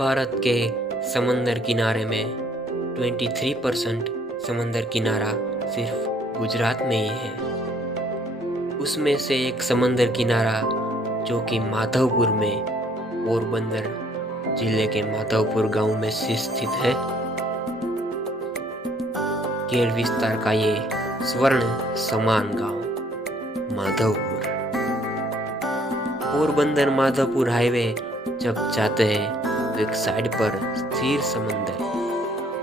भारत के समंदर किनारे में 23% समंदर किनारा सिर्फ गुजरात में ही है। उसमें से एक समंदर किनारा जो कि माधवपुर में, पोरबंदर जिले के माधवपुर गांव में स्थित है। केल विस्तार का ये स्वर्ण समान गांव माधवपुर। पोरबंदर माधवपुर हाईवे जब जाते हैं तो एक साइड पर स्थिर समंदर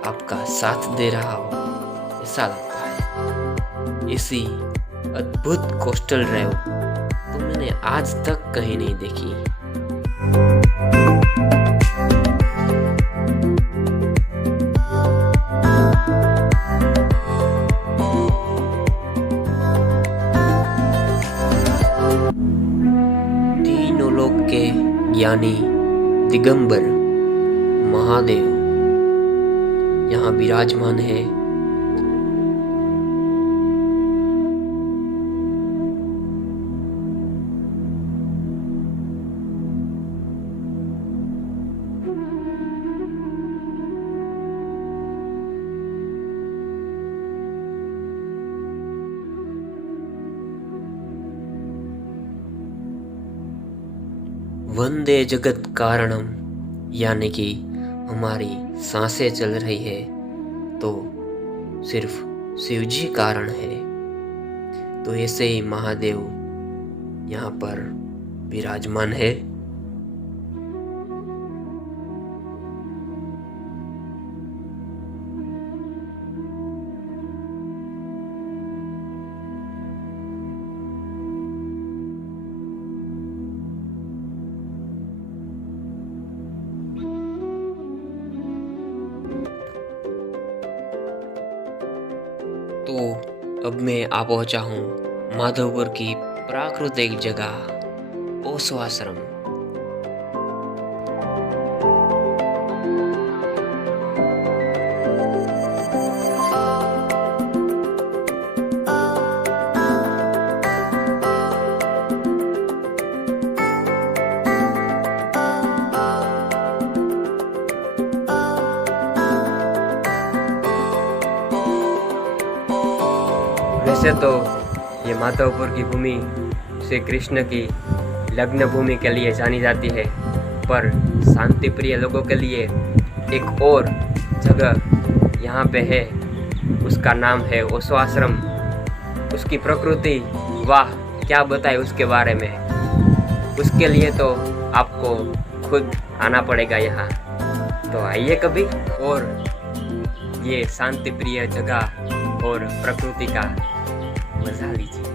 आपका साथ दे रहा हो ऐसा लगता है। ऐसी अद्भुत कोस्टल ड्राइव तो मैंने आज तक कहीं नहीं देखी। 3 लोक के ज्ञानी दिगंबर महादेव यहाँ विराजमान है। वंदे जगत कारणम यानी कि हमारी सांसें चल रही है तो सिर्फ शिव जी कारण है। तो ऐसे ही महादेव यहाँ पर विराजमान है। तो अब मैं आ पहुंचा हूँ माधवपुर की प्राकृतिक जगह ओशो आश्रम। वैसे तो ये माधवपुर की भूमि श्री कृष्ण की लग्न भूमि के लिए जानी जाती है, पर शांति प्रिय लोगों के लिए एक और जगह यहाँ पे है। उसका नाम है ओशो आश्रम। उसकी प्रकृति वाह क्या बताए उसके बारे में। उसके लिए तो आपको खुद आना पड़ेगा यहाँ। तो आइए कभी और ये शांति प्रिय जगह और प्रकृति का मजा लीजिए।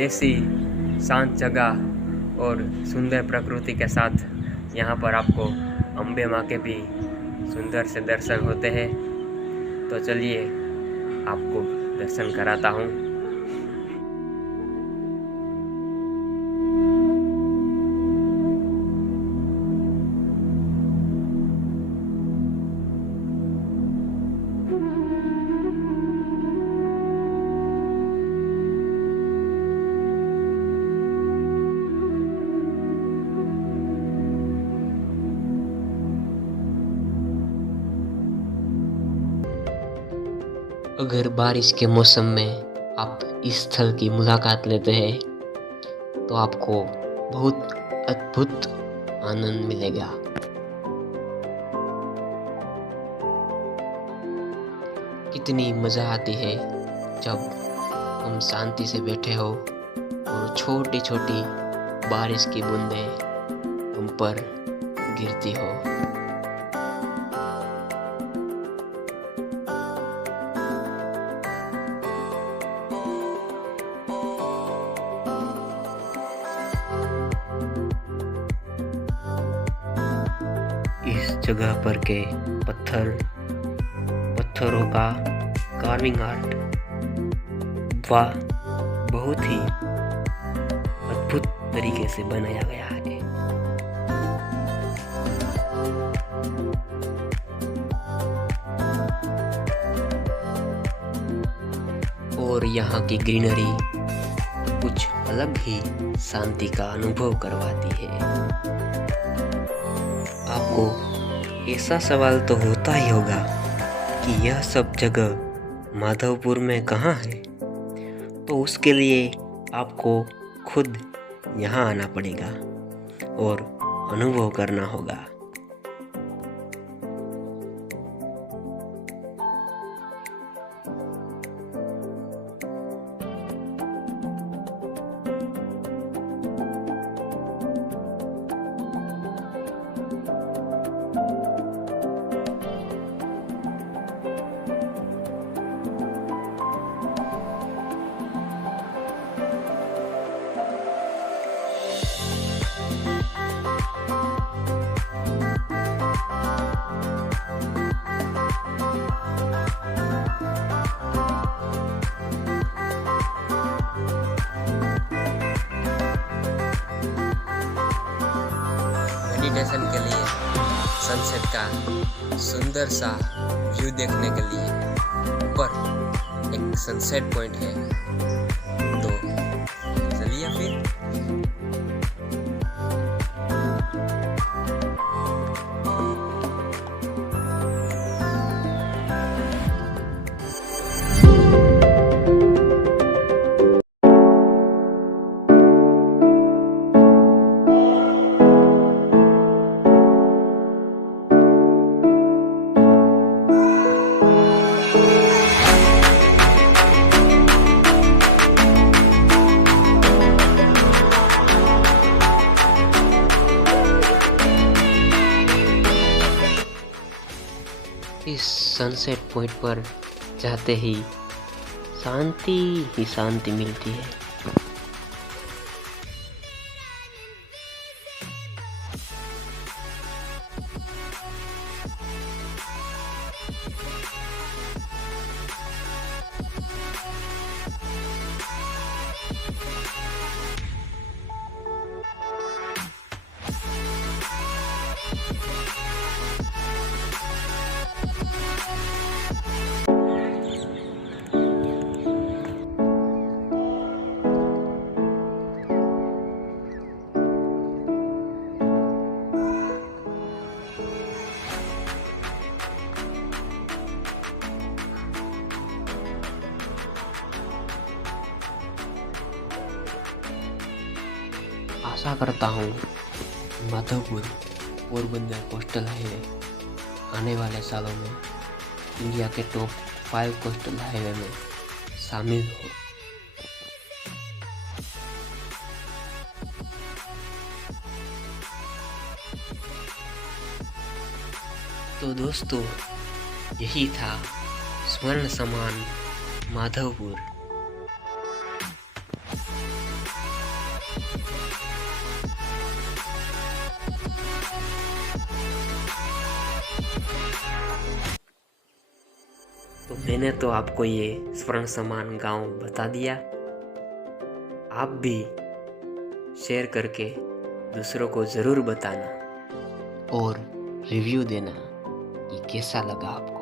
ऐसी शांत जगह और सुंदर प्रकृति के साथ यहाँ पर आपको अम्बे माँ के भी सुंदर से दर्शन होते हैं। तो चलिए आपको दर्शन कराता हूँ। अगर बारिश के मौसम में आप इस स्थल की मुलाकात लेते हैं तो आपको बहुत अद्भुत आनंद मिलेगा। कितनी मज़ा आती है जब हम शांति से बैठे हो और छोटी छोटी बारिश की बूंदें हम पर गिरती हो। इस जगह पर के पत्थरों का कार्विंग आर्ट वाह बहुत ही अद्भुत तरीके से बनाया गया है। और यहाँ की ग्रीनरी कुछ अलग ही शांति का अनुभव करवाती है। आपको ऐसा सवाल तो होता ही होगा कि यह सब जगह माधवपुर में कहाँ है, तो उसके लिए आपको खुद यहाँ आना पड़ेगा और अनुभव करना होगा। मेडिटेशन के लिए, सनसेट का सुंदर सा व्यू देखने के लिए ऊपर एक सनसेट पॉइंट है, तो चलिए फिर। इस सनसेट पॉइंट पर जाते ही शांति मिलती है। आशा करता हूँ माधवपुर पोरबंदर कोस्टल हाईवे आने वाले सालों में इंडिया के टॉप 5 कोस्टल हाईवे में शामिल हो। तो दोस्तों, यही था स्वर्ण समान माधवपुर। तो मैंने तो आपको ये स्वर्ण समान गांव बता दिया। आप भी शेयर करके दूसरों को ज़रूर बताना और रिव्यू देना कि कैसा लगा आपको।